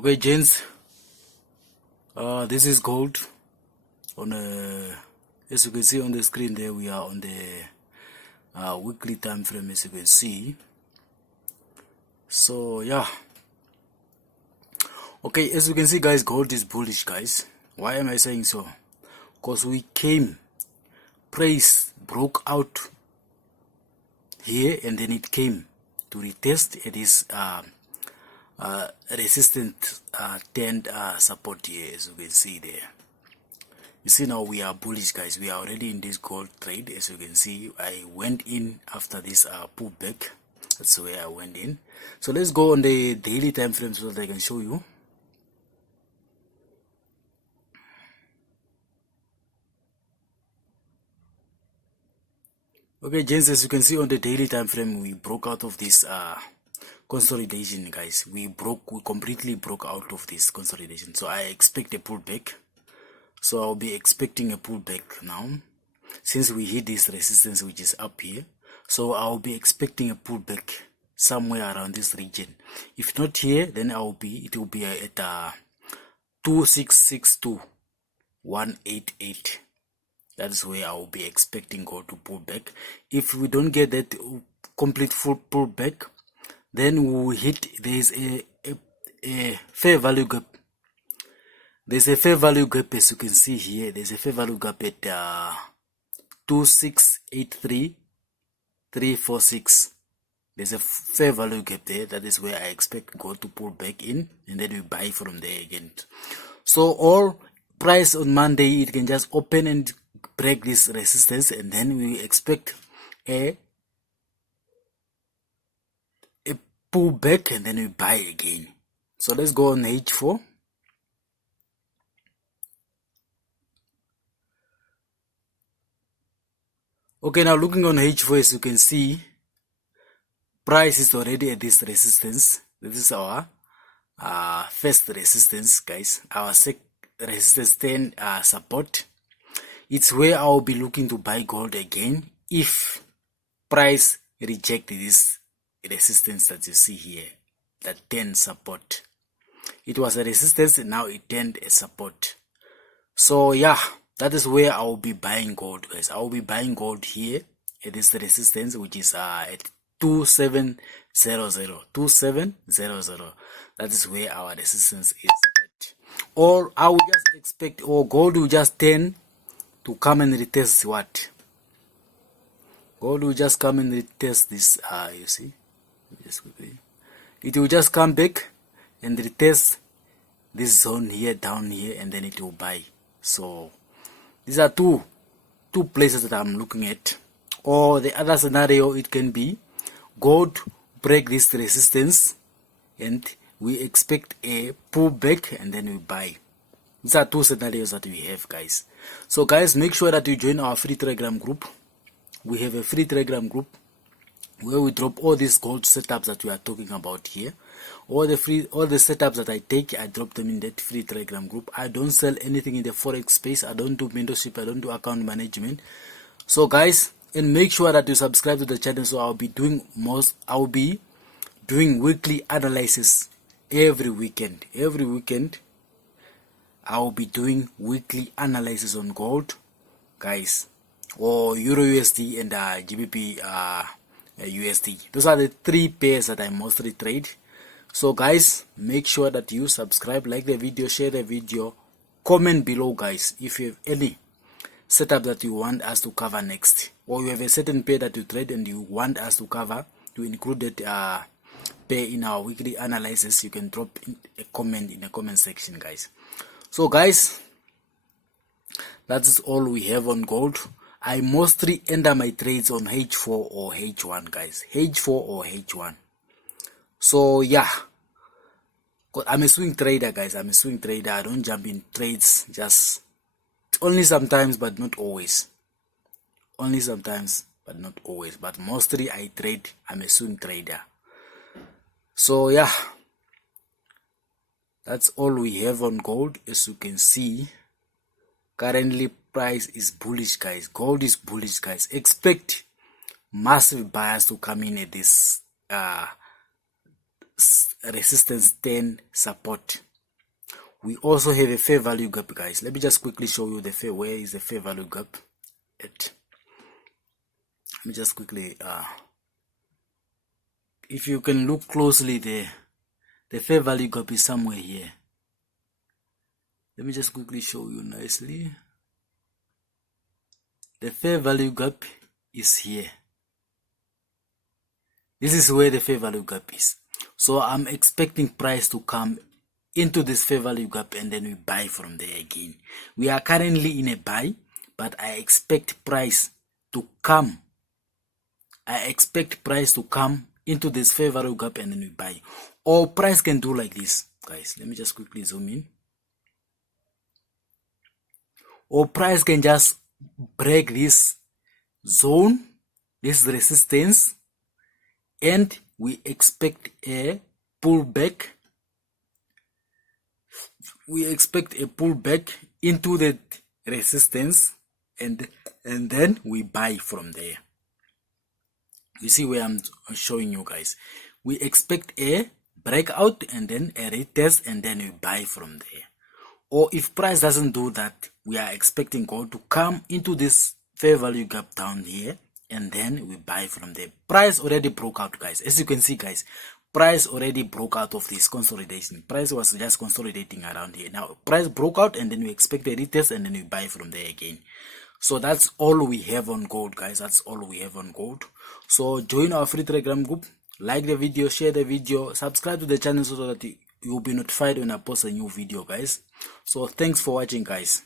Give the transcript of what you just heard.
Okay, gents, this is gold on as you can see on the screen there. We are on the weekly time frame, as you can see. So yeah, okay, as you can see, guys, gold is bullish, guys. Why am I saying so? Because we came, price broke out here, and then it came to retest at this resistant trend support here, as you can see there. You see, now we are bullish, guys. We are already in this gold trade. As you can see, I went in after this pullback. That's where I went in. So let's go on the daily time frame so that I can show you. Okay, gents, as you can see on the daily time frame, we broke out of this consolidation, guys. We completely broke out of this consolidation. So I expect a pullback. So I'll be expecting a pullback now, since we hit this resistance which is up here. So I'll be expecting a pullback somewhere around this region. If not here, then it will be at 2662188. That is where I will be expecting gold to pull back. If we don't get that complete full pullback, then we will hit. There is a fair value gap. There's a fair value gap, as you can see here. There's a fair value gap at 2683346. There's a fair value gap there. That is where I expect gold to pull back in, and then we buy from there again. So all price on Monday, it can just open and break this resistance, and then we expect a pullback, and then we buy again. So let's go on H4. Okay, now looking on H4, as you can see, price is already at this resistance. This is our first resistance, guys. Our resistance 10 support. It's where I'll be looking to buy gold again if price reject this resistance that you see here, that 10 support. It was a resistance, and now it turned a support. So yeah, that is where I will be buying gold, guys. I will be buying gold here at this resistance, which is at 2700. 2700. That is where our resistance is at. Or I will just expect, or gold will just turn to come and retest what? Gold will just come and retest this. You see, just quickly, it will just come back and retest this zone here, down here, and then it will buy. So these are two places that I'm looking at. Or the other scenario, it can be gold break this resistance and we expect a pullback, and then we buy. These are two scenarios that we have, guys. So guys, make sure that you join our free Telegram group. We have a free Telegram group where we drop all these gold setups that we are talking about here. All the setups that I take, I drop them in that free Telegram group. I don't sell anything in the forex space. I don't do mentorship. I don't do account management. So guys, and make sure that you subscribe to the channel. So I'll be doing weekly analysis every weekend. Every weekend I will be doing weekly analysis on gold, guys, or Euro USD and GBP USD. Those are the three pairs that I mostly trade. So guys, make sure that you subscribe, like the video, share the video, comment below, guys, if you have any setup that you want us to cover next, or you have a certain pair that you trade and you want us to cover, to include that pair in our weekly analysis. You can drop in a comment in the comment section, guys. So guys, that is all we have on gold. I mostly enter my trades on H4 or H1, guys. H4 or H1. So yeah, I'm a swing trader, guys. I'm a swing trader. I don't jump in trades, just only sometimes, but not always. Only sometimes, but not always. But mostly I trade. I'm a swing trader. So yeah, that's all we have on gold. As you can see, currently price is bullish, guys. Gold is bullish, guys. Expect massive buyers to come in at this resistance 10 support. we also have a fair value gap, guys. Let me just quickly show you the fair, where is the fair value gap at. Let me just quickly, if you can look closely there, the fair value gap is somewhere here. Let me just quickly show you nicely. The fair value gap is here. This is where the fair value gap is. So I'm expecting price to come into this fair value gap and then we buy from there again. We are currently in a buy, but I expect price to come. I expect price to come into this fair value gap and then we buy. Or price can do like this, guys. Let me just quickly zoom in. Or price can just break this zone, this resistance, and we expect a pullback. We expect a pullback into the resistance, and then we buy from there. You see where I'm showing you, guys. We expect a breakout and then a retest, and then we buy from there. Or if price doesn't do that, we are expecting gold to come into this fair value gap down here, and then we buy from there. Price already broke out, guys. As you can see, guys, price already broke out of this consolidation. Price was just consolidating around here. Now price broke out, and then we expect a retest, and then we buy from there again. So that's all we have on gold, guys. That's all we have on gold. So join our free Telegram group, like the video, share the video, subscribe to the channel so that you'll be notified when I post a new video, guys. So thanks for watching, guys.